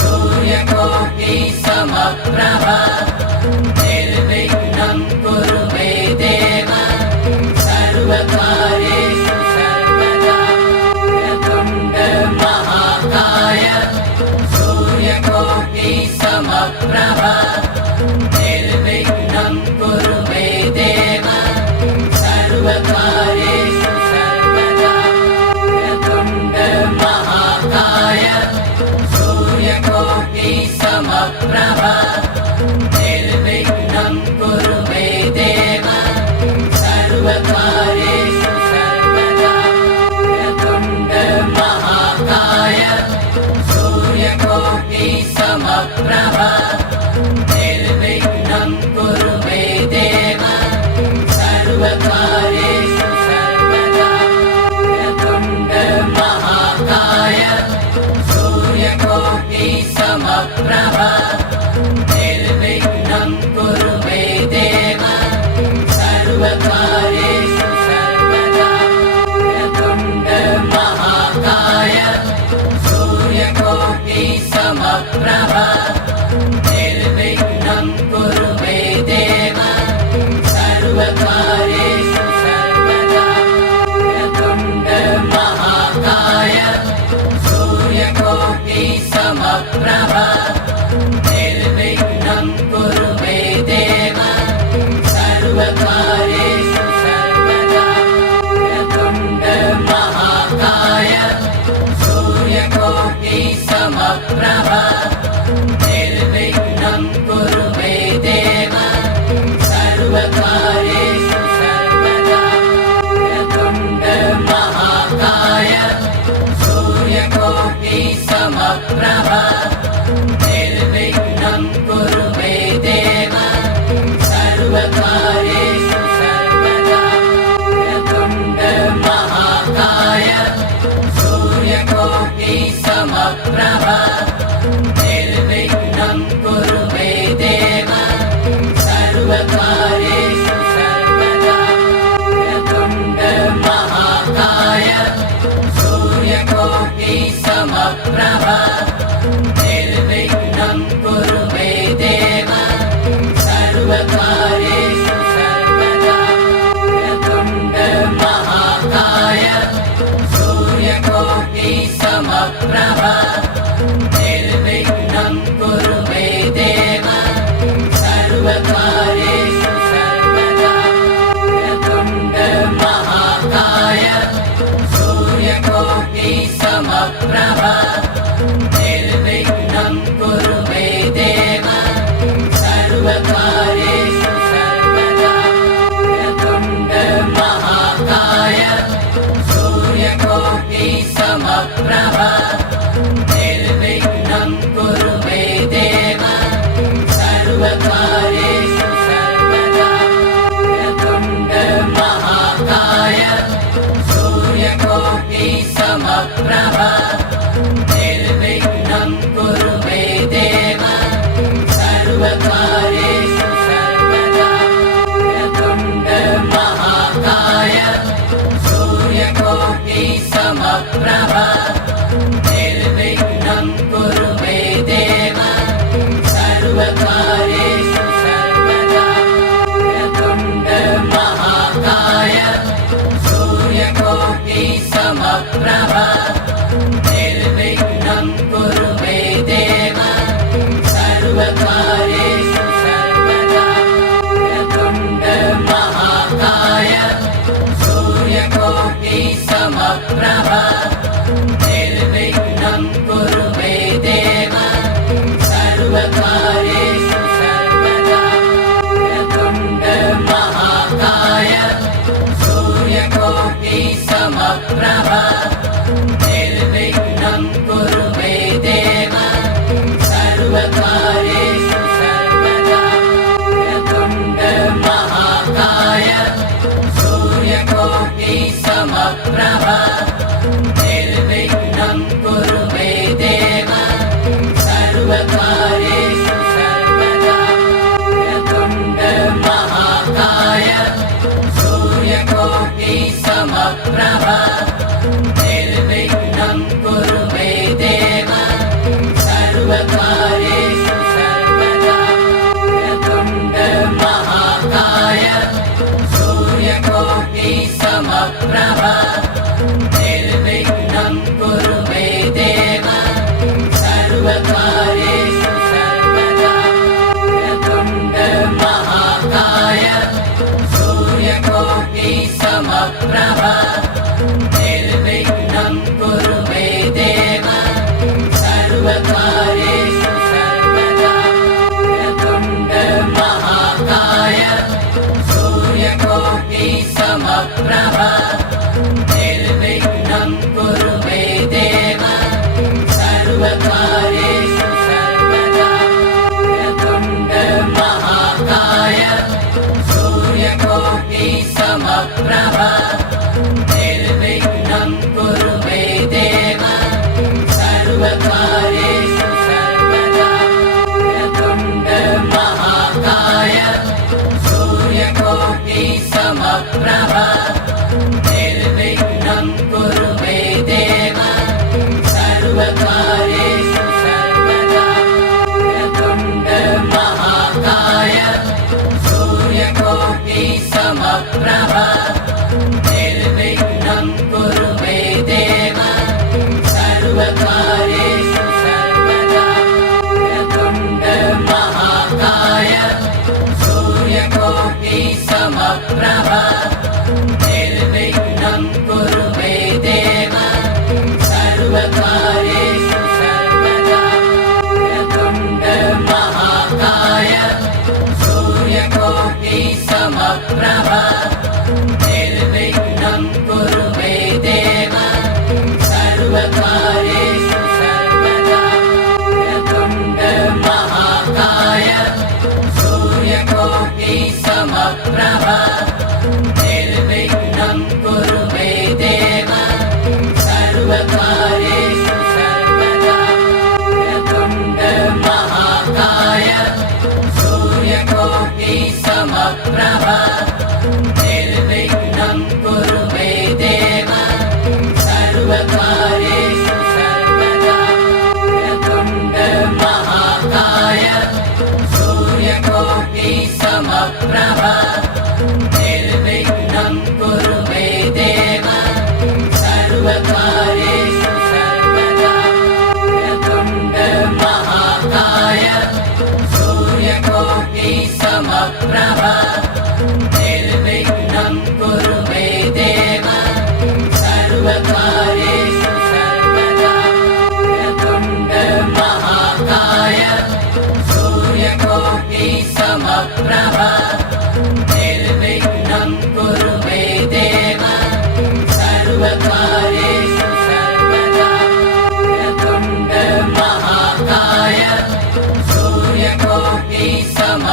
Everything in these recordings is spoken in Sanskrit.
सूर्यकोटि समप्रभ निर्विघ्नं कुरु मे देव सर्वकार्येषु सर्वदा वक्रतुण्ड महाकाय सूर्यकोटि समप्रभ निर्विघ्नं कुरु मे देव सर्वकार्येषु सर्वदा वक्रतुण्ड महाकाय सूर्यकोटि समप्रभ निर्विघ्नं कुरु मे देव सर्वकार्येषु सर्वदा वक्रतुण्ड महाकाय सूर्यकोटि समप्रभ निर्विघ्नं कुरु मे देव सर्वकार्येषु सर्वदा वक्रतुण्ड महाकाय सूर्यकोटि समप्रभ निर्विघ्नं कुरु मे देव सर्वकार्येषु सर्वदा वक्रतुण्ड महाकाय सूर्यकोटि समप्रभ निर्विघ्नं कुरु मे देव सर्वकार्येषु सर्वदा वक्रतुण्ड महाकाय सूर्यकोटि समप्रभ निर्विघ्नं कुरु मे देव सर्वकार्येषु सर्वदा वक्रतुण्ड महाकाय सूर्यकोटि समप्रभ निर्विघ्नं कुरु मे देव सर्वकार्येषु सर्वदा वक्रतुण्ड महाकाय सूर्यकोटि समप्रभ निर्विघ्नं कुरु मे देव सर्वकार्येषु सर्वदा वक्रतुण्ड महाकाय सूर्यकोटि समप्रभ निर्विघ्नं कुरु मे देव सर्वकार्येषु सर्वदा वक्रतुण्ड महाकाय सूर्यकोटि समप्रभ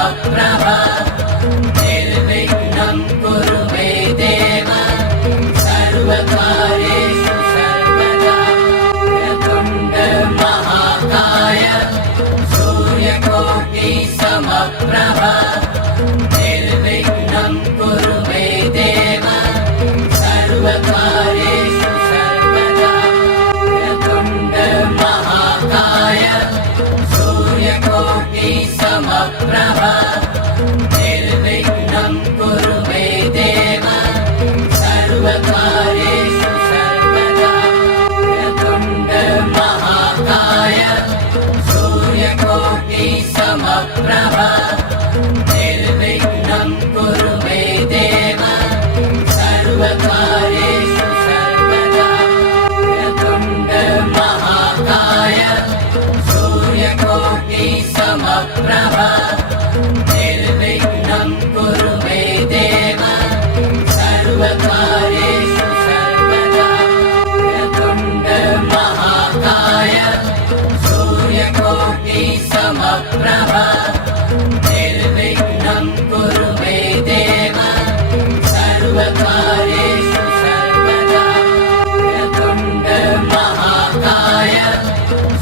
समप्रभ निर्विघ्नं कुरु मे देव सर्वकार्येषु सर्वदा वक्रतुण्ड महाकाय सूर्यकोटि समप्रभ निर्विघ्नं कुरु मे देव सर्वकार्येषु सर्वदा वक्रतुण्ड महाकाय सूर्यकोटि समप्रभ निर्विघ्नं कुरु मे देव सर्वकार्येषु सर्वदा वक्रतुण्ड महाकाय सूर्यकोटि समप्रभ निर्विघ्नं कुरु मे देव सर्वकार्येषु सर्वदा वक्रतुण्ड महाकाय सूर्यकोटि समप्रभ निर्विघ्नं कुरु मे देव सर्वकार्येषु सर्वदा वक्रतुण्ड महाकाय सूर्यकोटि समप्रभ निर्विघ्नं कुरु मे देव सर्वकार्येषु सर्वदा वक्रतुण्ड महाकाय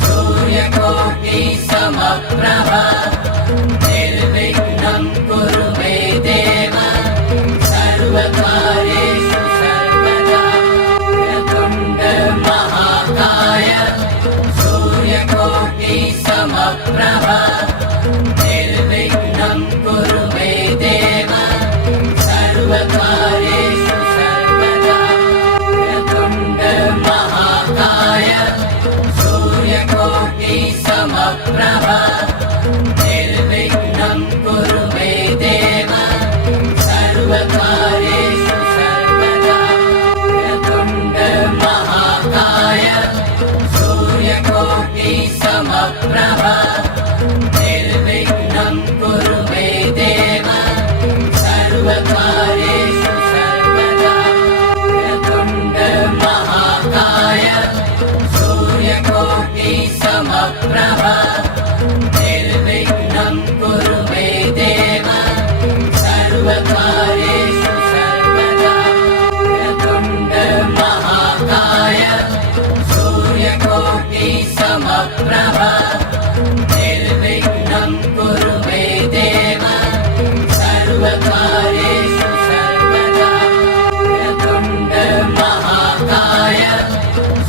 सूर्यकोटि समप्रभ निर्विघ्नं कुरु मे देव सर्वकार्येषु सर्वदा वक्रतुण्ड महाकाय सूर्यकोटि समप्रभ निर्विघ्नं कुरु मे देव सर्वकार्येषु सर्वदा वक्रतुण्ड महाकाय सूर्यकोटि समप्रभ निर्विघ्नं कुरु मे देव सर्वकार्येषु सर्वदा वक्रतुण्ड महाकाय सूर्यकोटि समप्रभ निर्विघ्नं कुरु मे देव सर्वकार्येषु सर्वदा वक्रतुण्ड महाकाय सूर्यकोटि समप्रभ निर्विघ्नं कुरु मे देव सर्वकार्येषु सर्वदा वक्रतुण्ड महाकाय सूर्यकोटि समप्रभ निर्विघ्नं कुरु मे देव सर्वकार्येषु सर्वदा वक्रतुण्ड महाकाय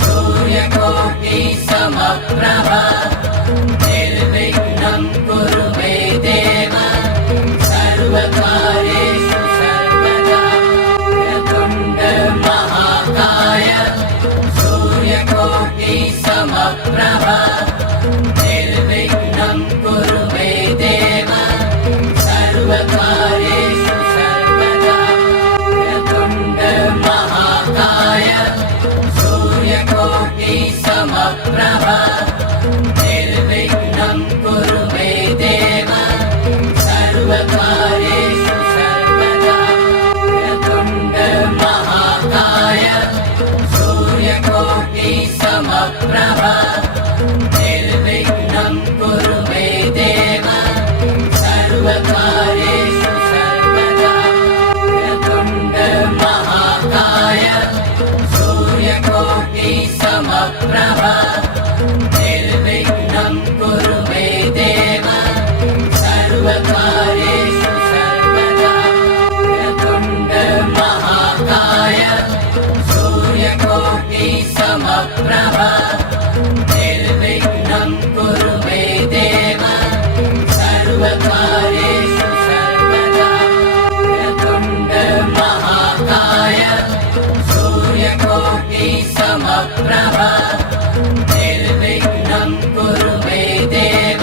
सूर्यकोटि समप्रभ निर्विघ्नं कुरु मे देव सर्वकार्येषु सर्वदा वक्रतुण्ड महाकाय सूर्यकोटि समप्रभ निर्विघ्नं कुरु मे देव सर्वकार्येषु सर्वदा वक्रतुण्ड महाकाय सूर्यकोटि समप्रभ निर्विघ्नं कुरु मे देव सर्वकार्येषु सर्वदा वक्रतुण्ड महाकाय सूर्यकोटि समप्रभ निर्विघ्नं कुरु मे देव सर्वकार्येषु सर्वदा वक्रतुण्ड महाकाय सूर्यकोटि समप्रभ निर्विघ्नं कुरु मे देव सर्वकार्येषु सर्वदा वक्रतुण्ड महाकाय सूर्यकोटि समप्रभ निर्विघ्नं कुरु मे देव सर्वकार्येषु सर्वदा वक्रतुण्ड महाकाय सूर्यकोटि समप्रभ निर्विघ्नं कुरु मे देव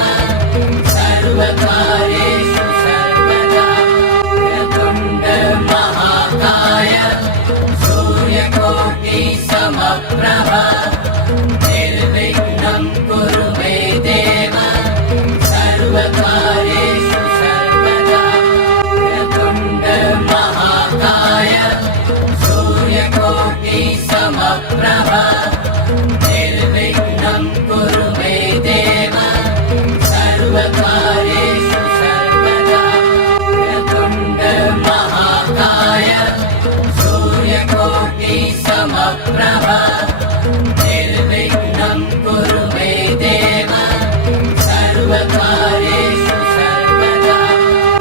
सर्वकार्येषु सर्वदा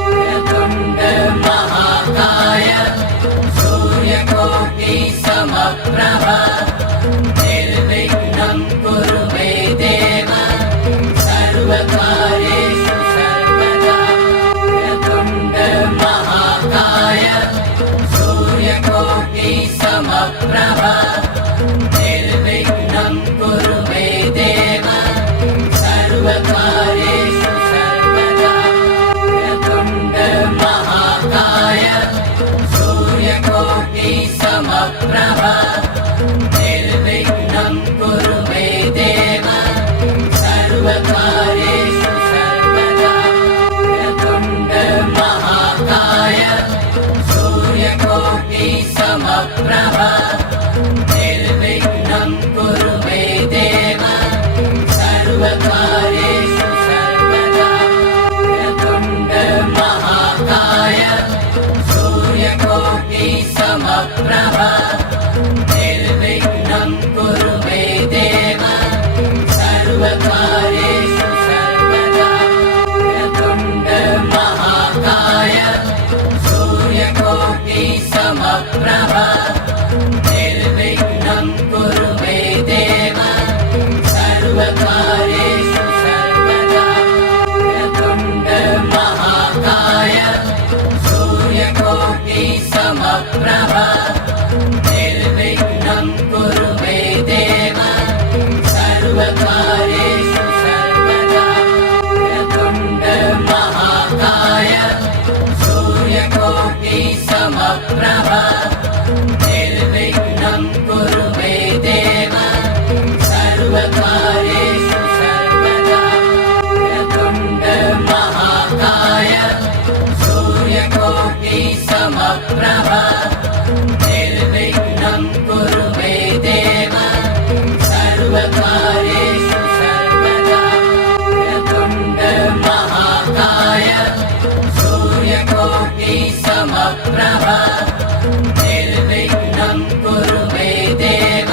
वक्रतुण्ड महाकाय सूर्यकोटिसमप्रभा निर्विघ्नं कुरु मे देव सर्वकार्येषु सर्वदा वक्रतुण्ड महाकाय सूर्यकोटिसमप्रभा निर्विघ्नं कुरु मे देव सर्वकार्येषु सर्वदा वक्रतुण्ड महाकाय सूर्यकोटिसमप्रभा निर्विघ्नं कुरु मे देव सर्वकार्येषु सर्वदा वक्रतुण्ड महाकाय सूर्यकोटिसमप्रभा निर्विघ्नं कुरु मे देव सर्वकार्येषु सर्वदा वक्रतुण्ड महाकाय सूर्यकोटिसमप्रभा निर्विघ्नं कुरु मे देव सर्वकार्येषु सर्वदा वक्रतुण्ड महाकाय सूर्यकोटिसमप्रभा निर्विघ्नं कुरु मे देव सर्वकार्येषु सर्वदा वक्रतुण्ड महाकाय सूर्यकोटिसमप्रभा निर्विघ्नं कुरु मे देव सर्वकार्येषु सर्वदा वक्रतुण्ड महाकाय सूर्यकोटिसमप्रभा निर्विघ्नं कुरु मे देव सर्वकार्येषु सर्वदा वक्रतुण्ड महाकाय सूर्यकोटिसमप्रभा निर्विघ्नं कुरु मे देव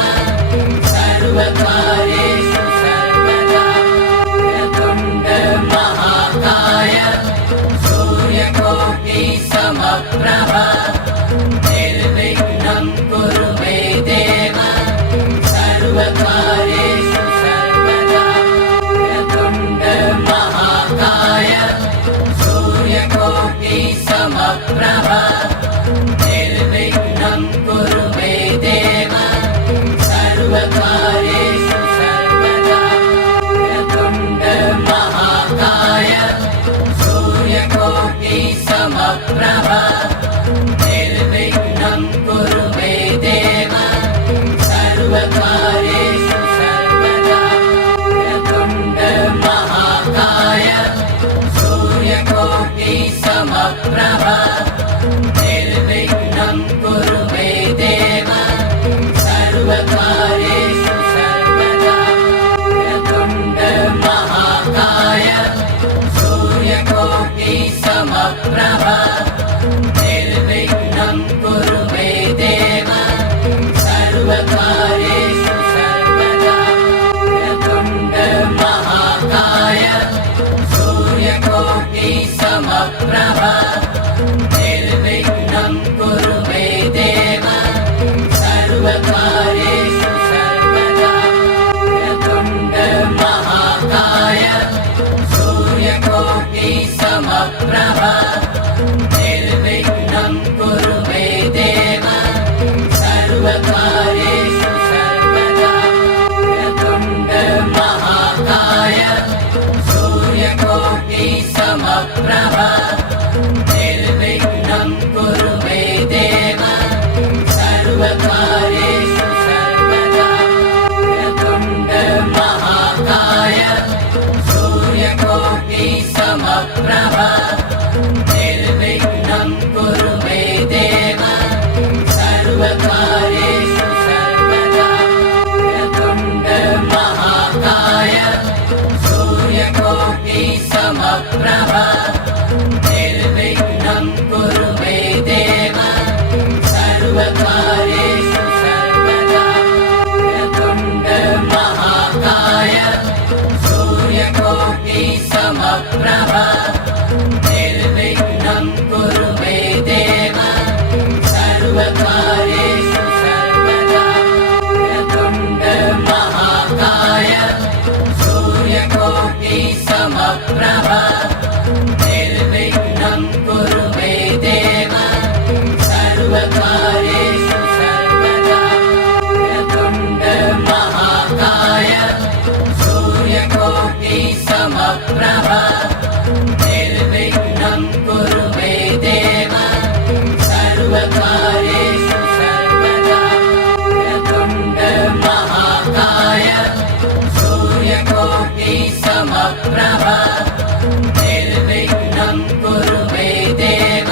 सर्वकार्येषु सर्वदा वक्रतुण्ड महाकाय सूर्यकोटिसमप्रभा निर्विघ्नं कुरु मे देव सर्वकार्येषु सर्वदा वक्रतुण्ड महाकाय सूर्यकोटिसमप्रभा निर्विघ्नं कुरु मे देव सर्वकार्येषु सर्वदा वक्रतुण्ड महाकाय सूर्यकोटिसमप्रभा निर्विघ्नं कुरु मे देव सर्वकार्येषु सर्वदा वक्रतुण्ड महाकाय सूर्यकोटिसमप्रभा निर्विघ्नं कुरु मे देव सर्वकार्येषु सर्वदा वक्रतुण्ड महाकाय सूर्यकोटिसमप्रभा निर्विघ्नं कुरु मे देव सर्वकार्येषु सर्वदा वक्रतुण्ड महाकाय सूर्यकोटिसमप्रभा निर्विघ्नं कुरु मे देव सर्वकार्येषु सर्वदा वक्रतुण्ड महाकाय सूर्यकोटिसमप्रभा निर्विघ्नं कुरु मे देव सर्वकार्येषु सर्वदा वक्रतुण्ड महाकाय सूर्यकोटिसमप्रभा निर्विघ्नं कुरु मे देव सर्वकार्येषु सर्वदा वक्रतुण्ड महाकाय सूर्यकोटिसमप्रभा निर्विघ्नं कुरु मे देव सर्वकार्येषु सर्वदा वक्रतुण्ड महाकाय सूर्यकोटिसमप्रभा निर्विघ्नं कुरु मे देव सर्वकार्येषु सर्वदा वक्रतुण्ड महाकाय सूर्यकोटिसमप्रभा निर्विघ्नं कुरु मे देव सर्वकार्येषु सर्वदा वक्रतुण्ड महाकाय सूर्यकोटिसमप्रभा समप्रभा निर्विघ्नं कुरु मे देव सर्वकार्येषु सर्वदा वक्रतुण्ड महाकाय सूर्यकोटि समप्रभा निर्विघ्नं कुरु मे देव सर्वकार्येषु सर्वदा वक्रतुण्ड महाकाय सूर्यकोटि समप्रभा निर्विघ्नं कुरु मे देव सर्वकार्येषु सर्वदा वक्रतुण्ड महाकाय सूर्यकोटि समप्रभा निर्विघ्नं कुरु मे देव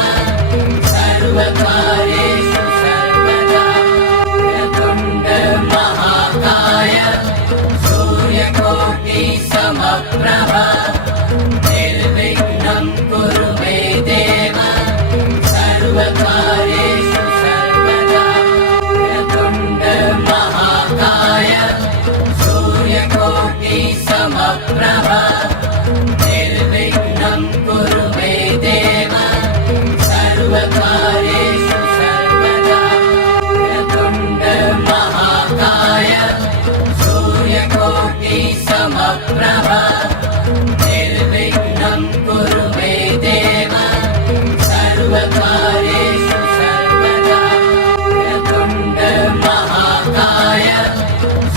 सर्वकार्येषु सर्वदा वक्रतुण्ड महाकाय सूर्यकोटि समप्रभा निर्विघ्नं कुरु मे देव सर्वकार्येषु सर्वदा वक्रतुण्ड महाकाय सूर्यकोटि समप्रभा निर्विघ्नं कुरु मे देव सर्वकार्येषु सर्वदा वक्रतुण्ड महाकाय सूर्यकोटि समप्रभा निर्विघ्नं कुरु मे देव सर्वकार्येषु सर्वदा वक्रतुण्ड महाकाय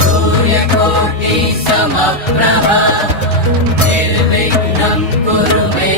सूर्यकोटि समप्रभा निर्विघ्नं कुरु मे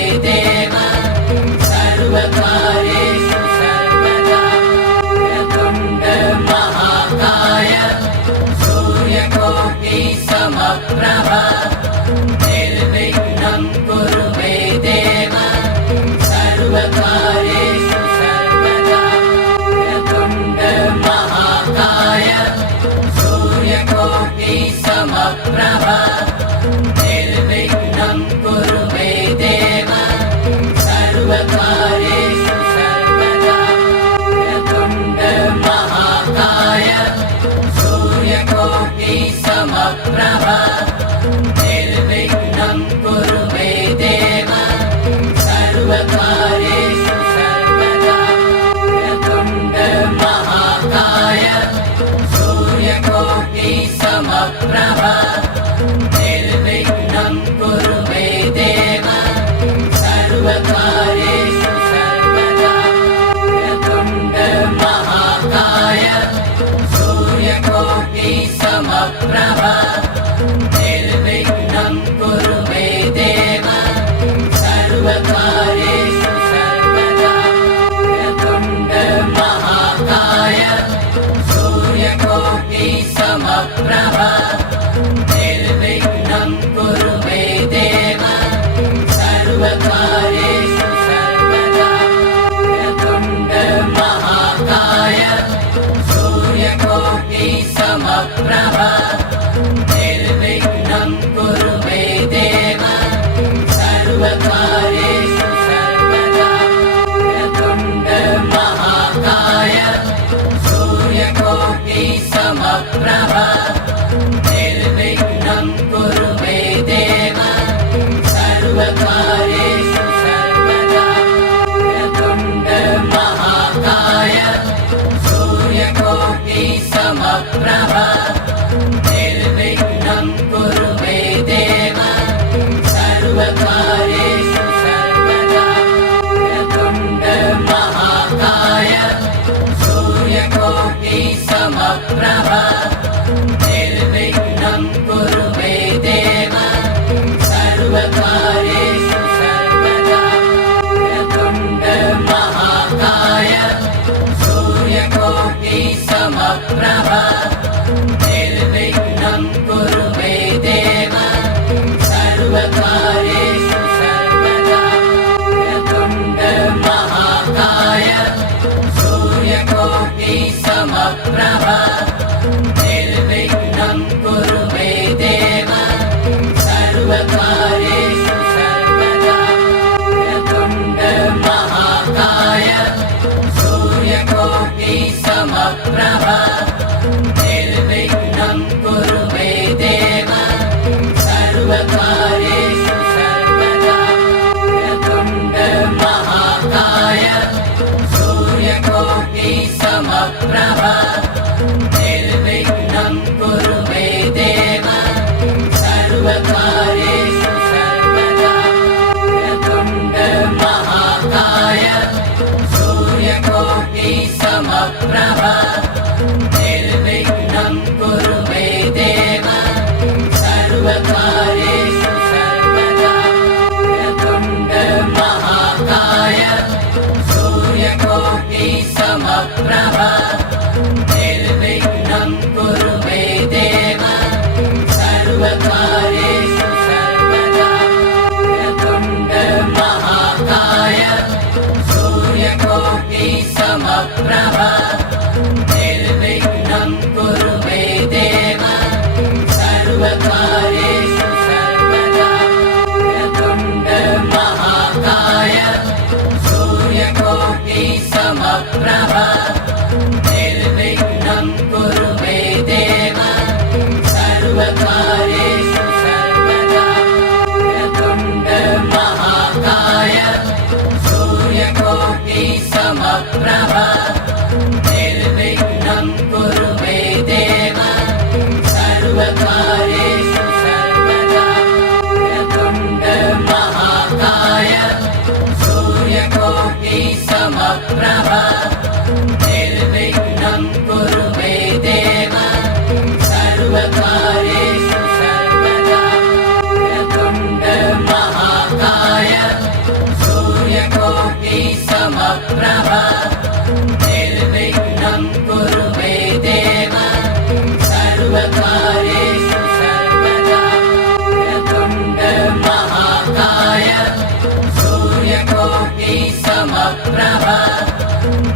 सूर्यकोटि समप्रभा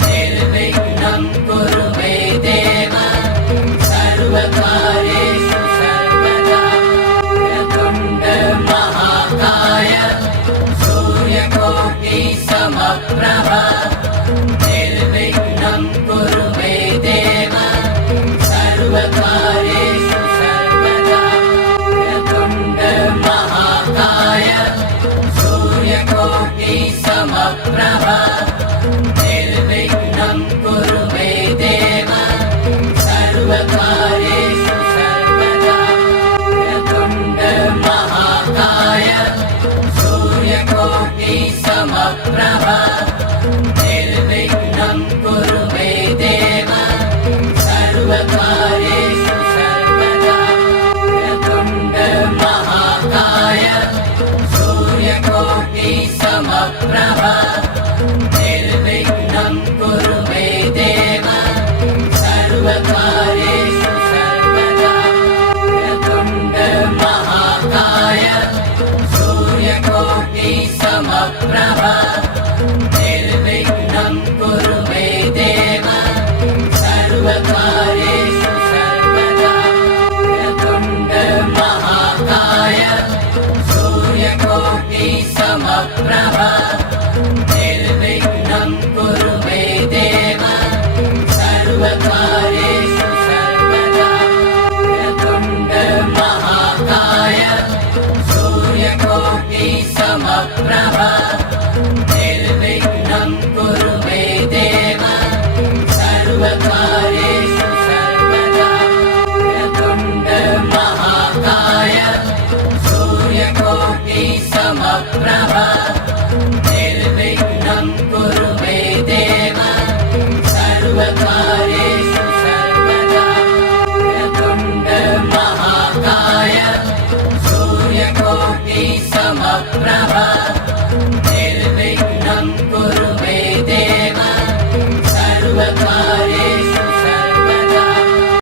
निर्विघ्नं कुरु मे देव सर्वकार्येषु सर्वदा वक्रतुण्ड महाकाय सूर्यकोटि समप्रभा निर्विघ्नं कुरु मे देव सर्वकार्येषु सर्वदा वक्रतुण्ड महाकाय सूर्यकोटि समप्रभा निर्विघ्नं कुरु मे देव सर्वकार्येषु सर्वदा वक्रतुण्ड महाकाय सूर्यकोटि समप्रभा निर्विघ्नं कुरु मे देव सर्वकार्येषु सर्वदा वक्रतुण्ड महाकाय सूर्यकोटि समप्रभा निर्विघ्नं कुरु मे देव सर्वकार्येषु सर्वदा वक्रतुण्ड महाकाय सूर्यकोटि समप्रभा निर्विघ्नं कुरु मे देव सर्वकार्येषु सर्वदा वक्रतुण्ड महाकाय सूर्यकोटि समप्रभा निर्विघ्नं कुरु मे देव सर्वकार्येषु सर्वदा वक्रतुण्ड महाकाय सूर्यकोटि समप्रभा निर्विघ्नं कुरु मे देव सर्वकार्येषु सर्वदा वक्रतुण्ड महाकाय सूर्यकोटि समप्रभा निर्विघ्नं कुरु मे देव सर्वकार्येषु सर्वदा वक्रतुण्ड महाकाय सूर्यकोटि समप्रभा निर्विघ्नं कुरु